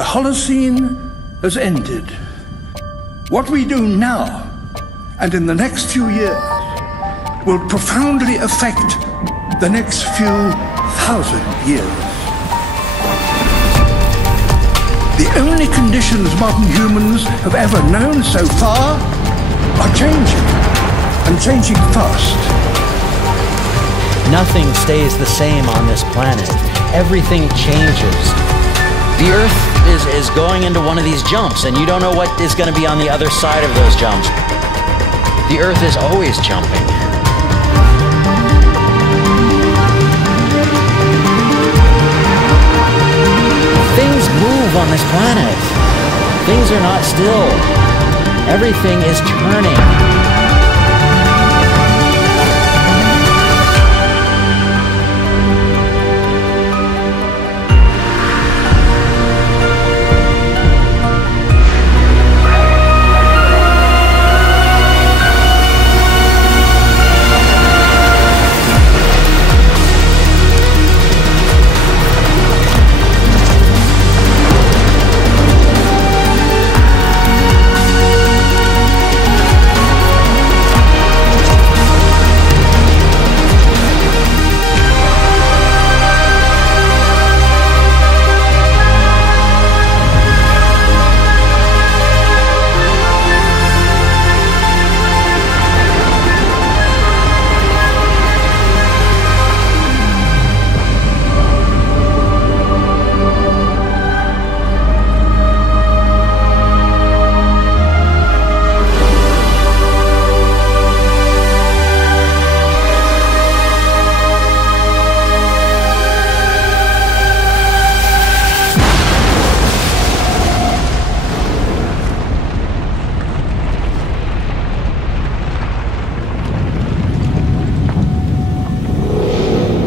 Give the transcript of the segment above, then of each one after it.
The Holocene has ended. What we do now and in the next few years will profoundly affect the next few thousand years. The only conditions modern humans have ever known so far are changing, and changing fast. Nothing stays the same on this planet. Everything changes. The Earth is going into one of these jumps, and you don't know what is going to be on the other side of those jumps. The Earth is always jumping. Things move on this planet. Things are not still. Everything is turning.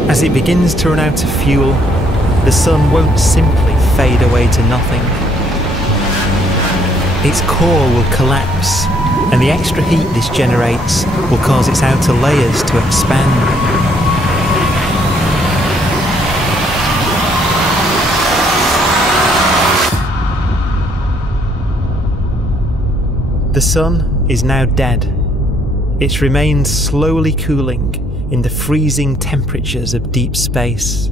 As it begins to run out of fuel, the sun won't simply fade away to nothing. Its core will collapse, and the extra heat this generates will cause its outer layers to expand. The sun is now dead. Its remains slowly cooling in the freezing temperatures of deep space.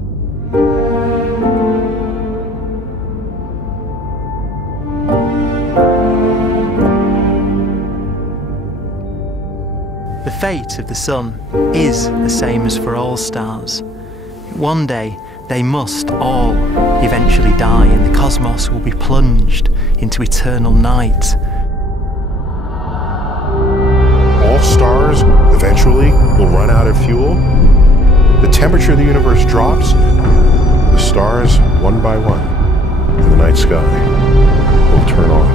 The fate of the sun is the same as for all stars. One day they must all eventually die, and the cosmos will be plunged into eternal night. All stars eventually will run out of fuel. The temperature of the universe drops. The stars, one by one, in the night sky, will turn off.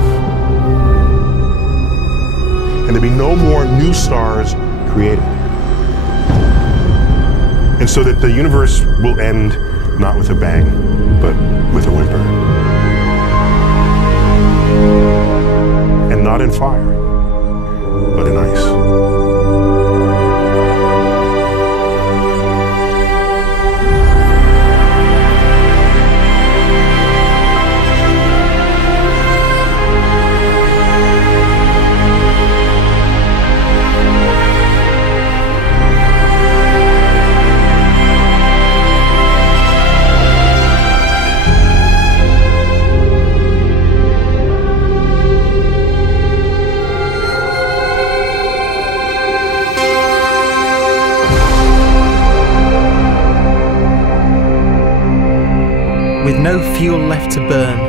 And there'll be no more new stars created. And so that the universe will end not with a bang, but with a whimper. And not in fire, but in ice. With no fuel left to burn,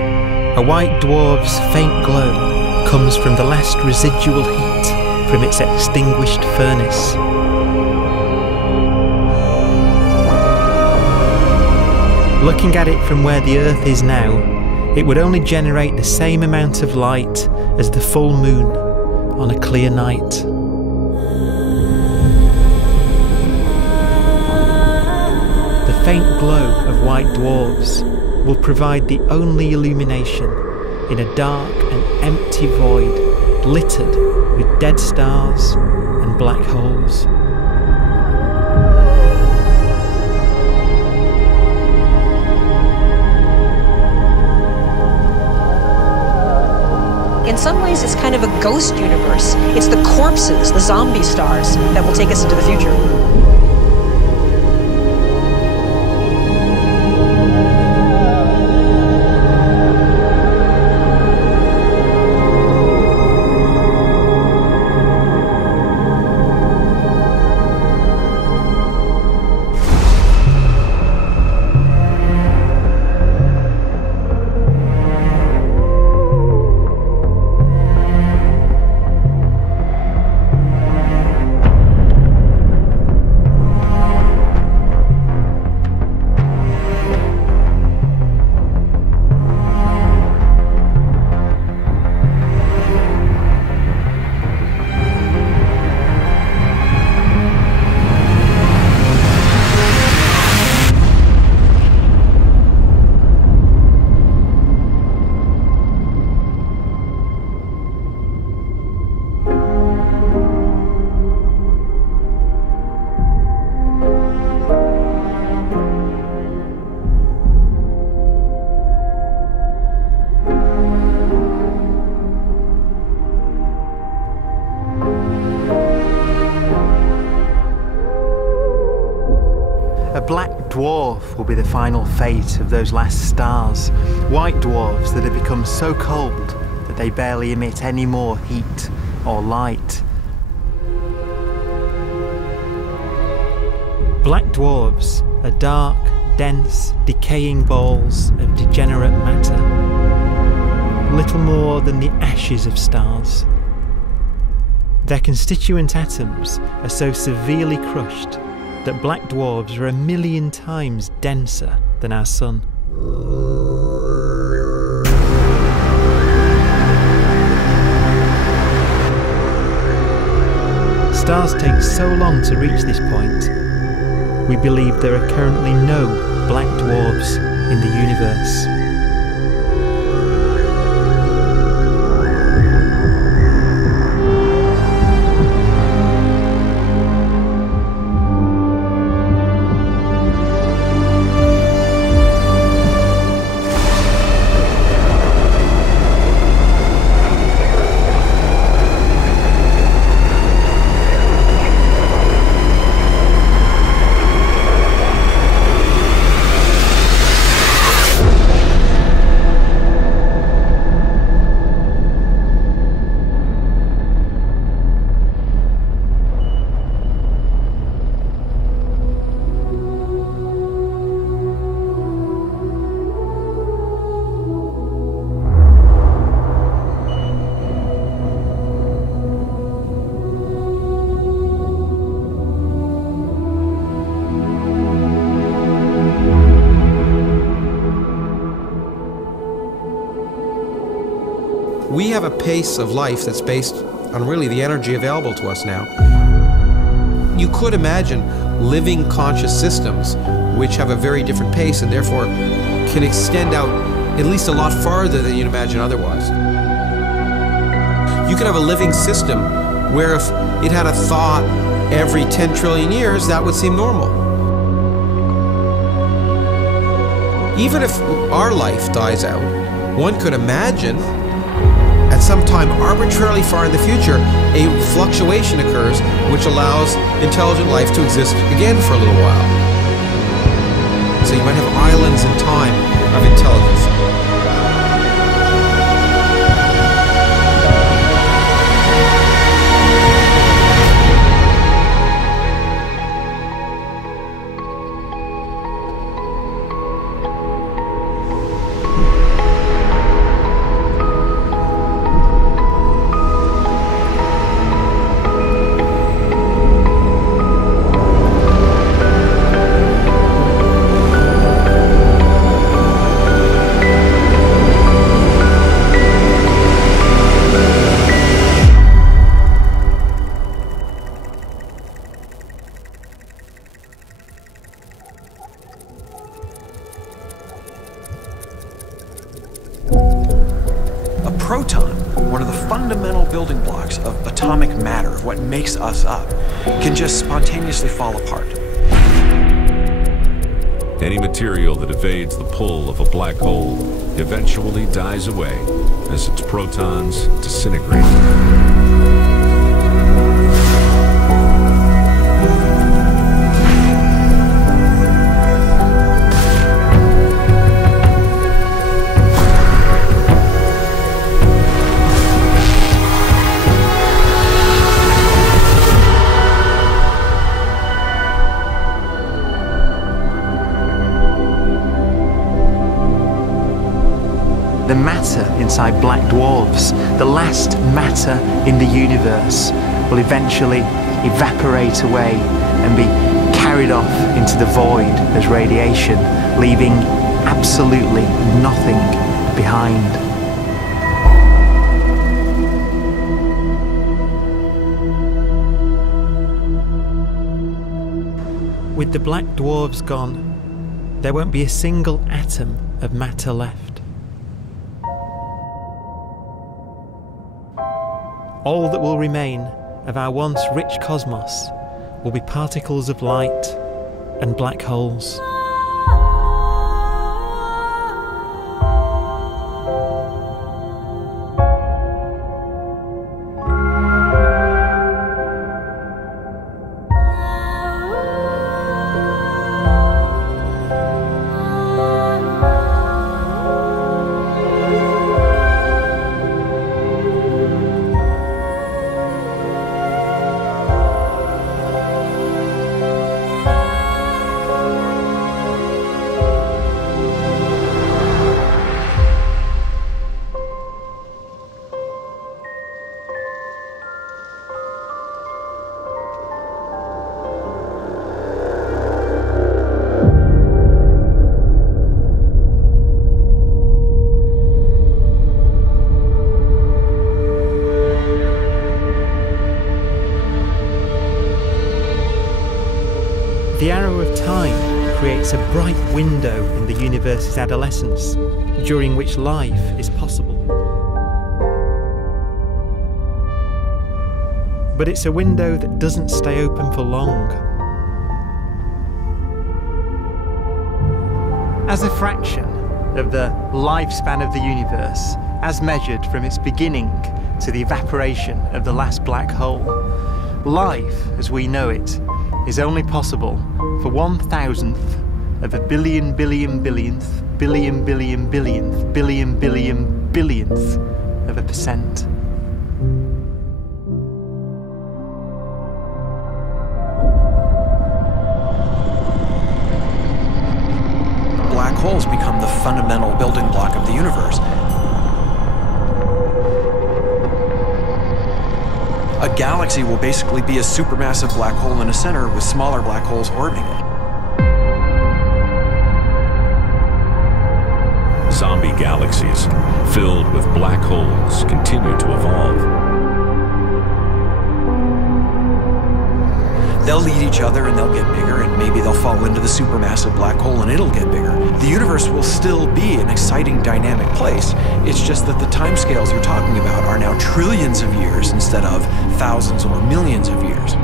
a white dwarf's faint glow comes from the last residual heat from its extinguished furnace. Looking at it from where the Earth is now, it would only generate the same amount of light as the full moon on a clear night. The faint glow of white dwarfs will provide the only illumination in a dark and empty void littered with dead stars and black holes. ways, it's kind of a ghost universe. It's the corpses, the zombie stars, that will take us into the future. A black dwarf will be the final fate of those last stars. White dwarfs that have become so cold that they barely emit any more heat or light. Black dwarfs are dark, dense, decaying balls of degenerate matter, little more than the ashes of stars. Their constituent atoms are so severely crushed that black dwarfs are 1,000,000 times denser than our Sun. Stars take so long to reach this point, we believe there are currently no black dwarfs in the universe. We have a pace of life that's based on really the energy available to us now. You could imagine living conscious systems which have a very different pace and therefore can extend out at least a lot farther than you'd imagine otherwise. You could have a living system where if it had a thought every 10 trillion years, that would seem normal. Even if our life dies out, one could imagine at some time arbitrarily far in the future, a fluctuation occurs which allows intelligent life to exist again for a little while. So you might have islands in time of intelligence. Proton, one of the fundamental building blocks of atomic matter, of what makes us up, can just spontaneously fall apart. Any material that evades the pull of a black hole eventually dies away as its protons disintegrate. The matter inside black dwarfs, the last matter in the universe, will eventually evaporate away and be carried off into the void as radiation, leaving absolutely nothing behind. With the black dwarfs gone, there won't be a single atom of matter left. All that will remain of our once rich cosmos will be particles of light and black holes. The arrow of time creates a bright window in the universe's adolescence, during which life is possible. But it's a window that doesn't stay open for long. As a fraction of the lifespan of the universe, as measured from its beginning to the evaporation of the last black hole, life, as we know it, is only possible for 1,000th of a billion billionth of a percent. Black holes become the fundamental building block of the universe. A galaxy will basically be a supermassive black hole in a center with smaller black holes orbiting it. Zombie galaxies filled with black holes continue to evolve. They'll eat each other and they'll get bigger, and maybe they'll fall into the supermassive black hole and it'll get bigger. The universe will still be an exciting, dynamic place. It's just that the timescales you're talking about are now trillions of years instead of thousands or millions of years.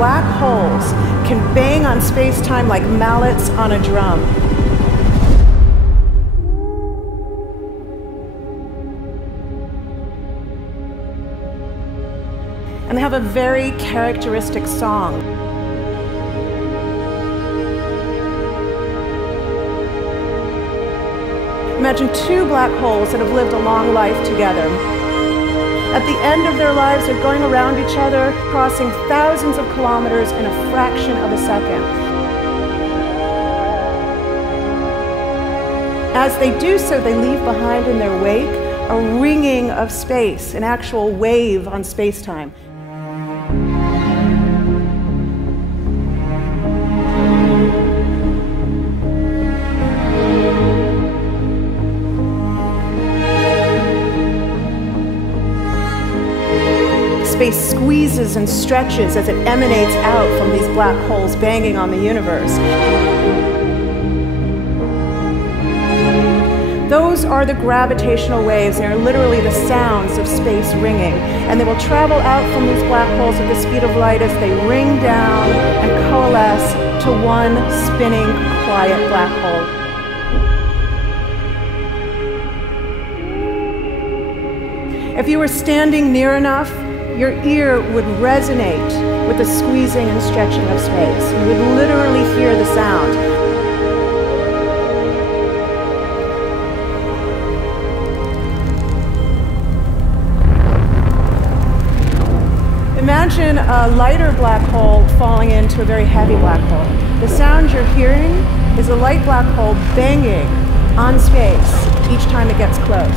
Black holes can bang on space-time like mallets on a drum. And they have a very characteristic song. Imagine two black holes that have lived a long life together. At the end of their lives, they're going around each other, crossing thousands of kilometers in a fraction of a second. As they do so, they leave behind in their wake a ringing of space, an actual wave on space-time. squeezes and stretches as it emanates out from these black holes banging on the universe. Those are the gravitational waves. They are literally the sounds of space ringing. And they will travel out from these black holes at the speed of light as they ring down and coalesce to one spinning, quiet black hole. If you were standing near enough, your ear would resonate with the squeezing and stretching of space. You would literally hear the sound. Imagine a lighter black hole falling into a very heavy black hole. The sound you're hearing is a light black hole banging on space each time it gets close.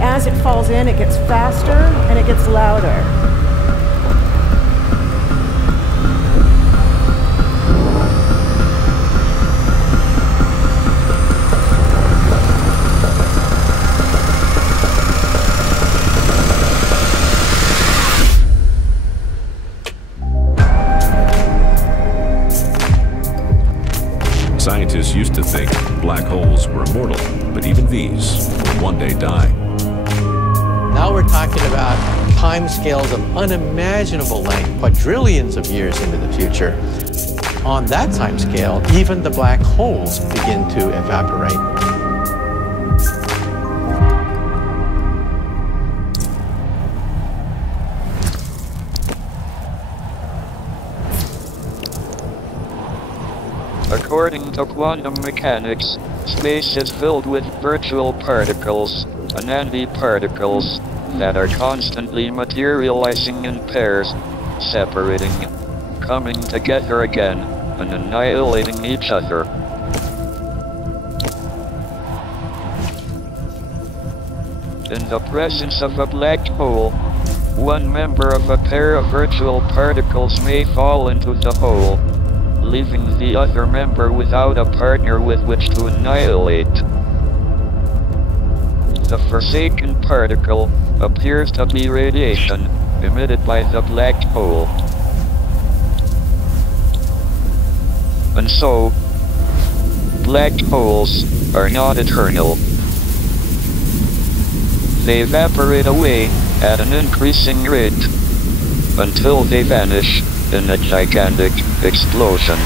As it falls in, it gets faster and it gets louder. Scientists used to think black holes were immortal, but even these will one day die. Now we're talking about timescales of unimaginable length, quadrillions of years into the future. On that timescale, even the black holes begin to evaporate. According to quantum mechanics, space is filled with virtual particles, antiparticles, that are constantly materializing in pairs, separating, coming together again, and annihilating each other. In the presence of a black hole, one member of a pair of virtual particles may fall into the hole, leaving the other member without a partner with which to annihilate. The forsaken particle appears to be radiation emitted by the black hole. And so, black holes are not eternal. They evaporate away at an increasing rate until they vanish in a gigantic explosion.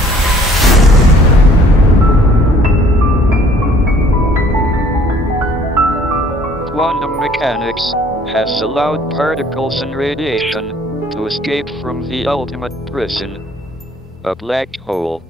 Quantum mechanics has allowed particles and radiation to escape from the ultimate prison, a black hole.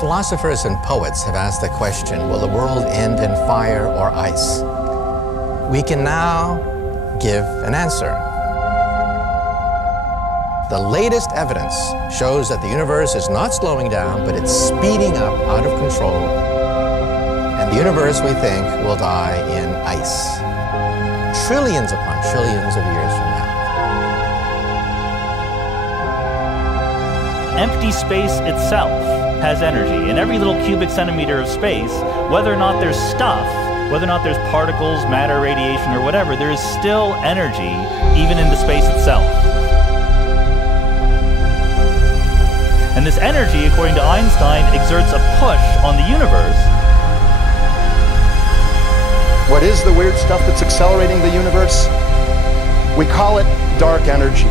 Philosophers and poets have asked the question, will the world end in fire or ice? We can now give an answer. The latest evidence shows that the universe is not slowing down, but it's speeding up out of control. And the universe, we think, will die in ice. Trillions upon trillions of years from now. Empty space itself has energy. In every little cubic centimeter of space, whether or not there's stuff whether or not there's particles, matter, radiation, or whatever, there is still energy even in the space itself. And this energy, according to Einstein, exerts a push on the universe. What is the weird stuff that's accelerating the universe? We call it dark energy.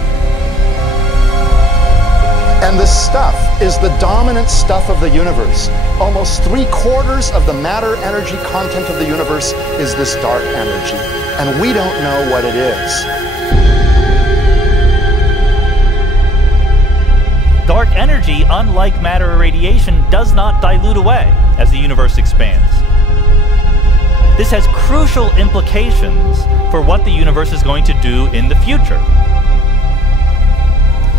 And this stuff is the dominant stuff of the universe. Almost 3/4 of the matter-energy content of the universe is this dark energy. And we don't know what it is. Dark energy, unlike matter or radiation, does not dilute away as the universe expands. This has crucial implications for what the universe is going to do in the future.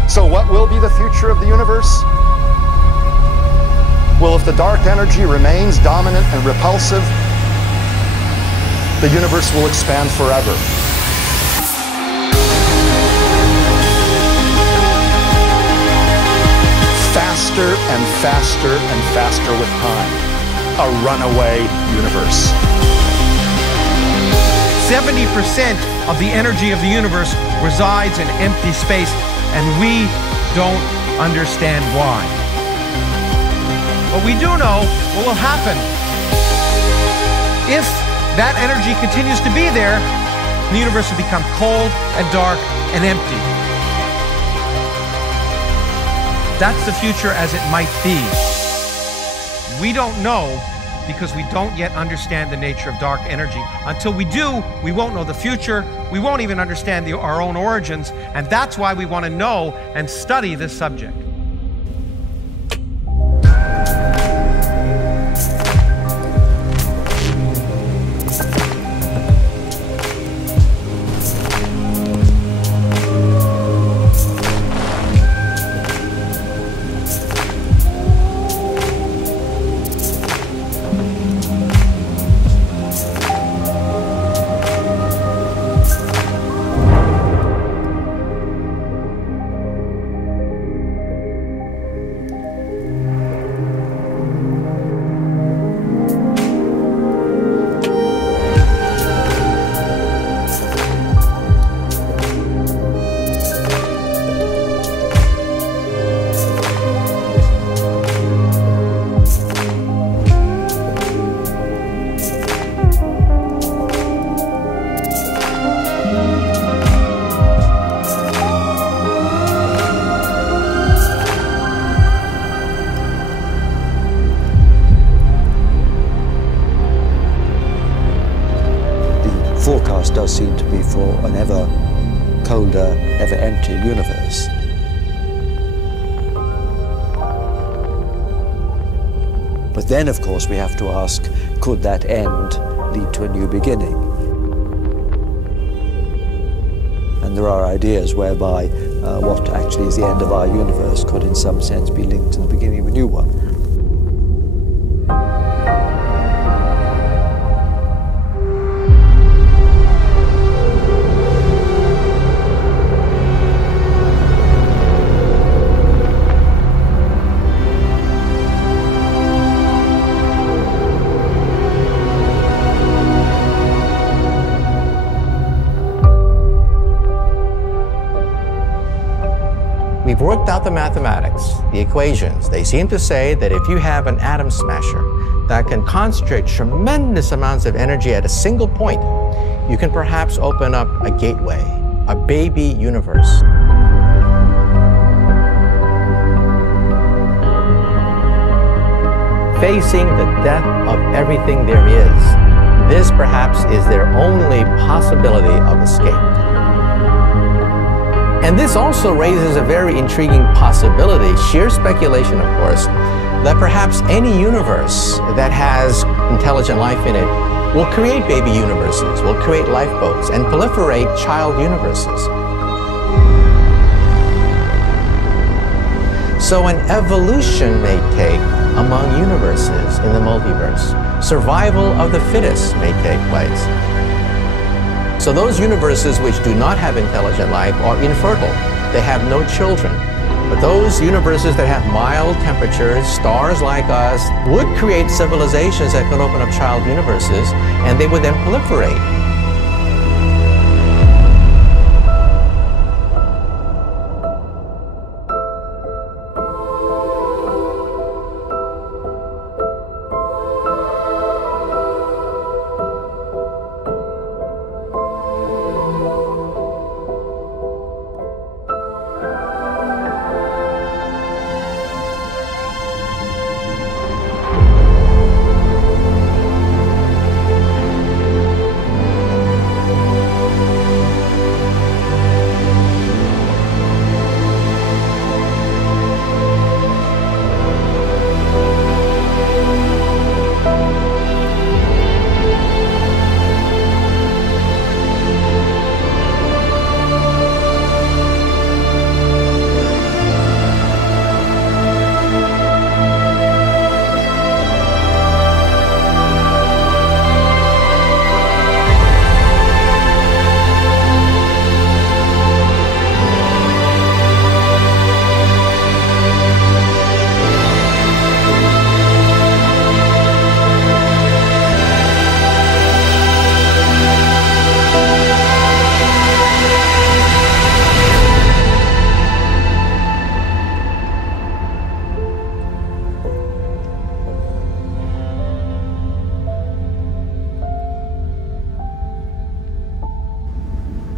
So what will be the future of the universe? Well, if the dark energy remains dominant and repulsive, the universe will expand forever. Faster and faster and faster with time. A runaway universe. 70% of the energy of the universe resides in empty space, and we don't understand why. But we do know what will happen. If that energy continues to be there, the universe will become cold and dark and empty. That's the future as it might be. We don't know because we don't yet understand the nature of dark energy. Until we do, we won't know the future. We won't even understand our own origins, and that's why we want to know and study this subject. Forecast does seem to be for an ever colder, ever emptier universe. But then, of course, we have to ask, could that end lead to a new beginning? And there are ideas whereby what actually is the end of our universe could in some sense be linked to the beginning of a new one. We've worked out the mathematics, the equations. They seem to say that if you have an atom smasher that can concentrate tremendous amounts of energy at a single point, you can perhaps open up a gateway, a baby universe. Facing the death of everything there is, this perhaps is their only possibility of escape. And this also raises a very intriguing possibility, sheer speculation of course, that perhaps any universe that has intelligent life in it will create baby universes, will create lifeboats, and proliferate child universes. So an evolution may take among universes in the multiverse. Survival of the fittest may take place. So those universes which do not have intelligent life are infertile. They have no children. But those universes that have mild temperatures, stars like us, would create civilizations that could open up child universes, and they would then proliferate.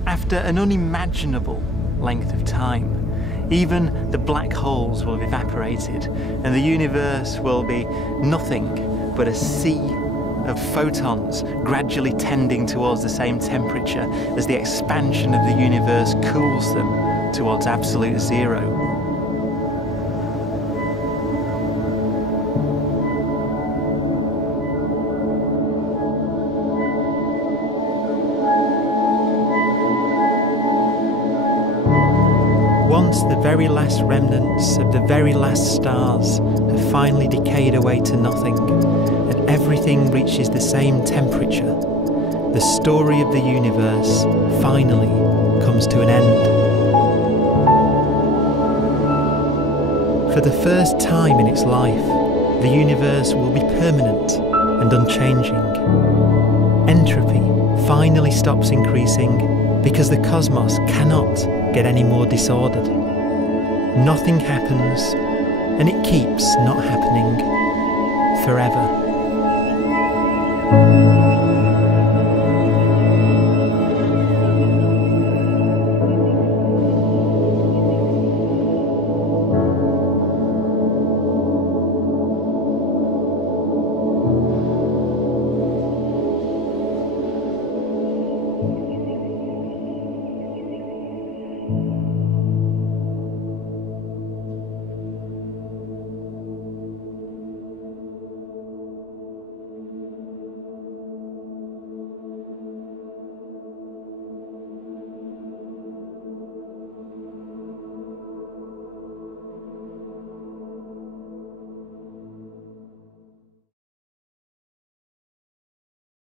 After an unimaginable length of time, even the black holes will have evaporated and the universe will be nothing but a sea of photons gradually tending towards the same temperature as the expansion of the universe cools them towards absolute zero. Once the very last remnants of the very last stars have finally decayed away to nothing, and everything reaches the same temperature, the story of the universe finally comes to an end. For the first time in its life, the universe will be permanent and unchanging. Entropy finally stops increasing because the cosmos cannot get any more disordered. Nothing happens, and it keeps not happening forever.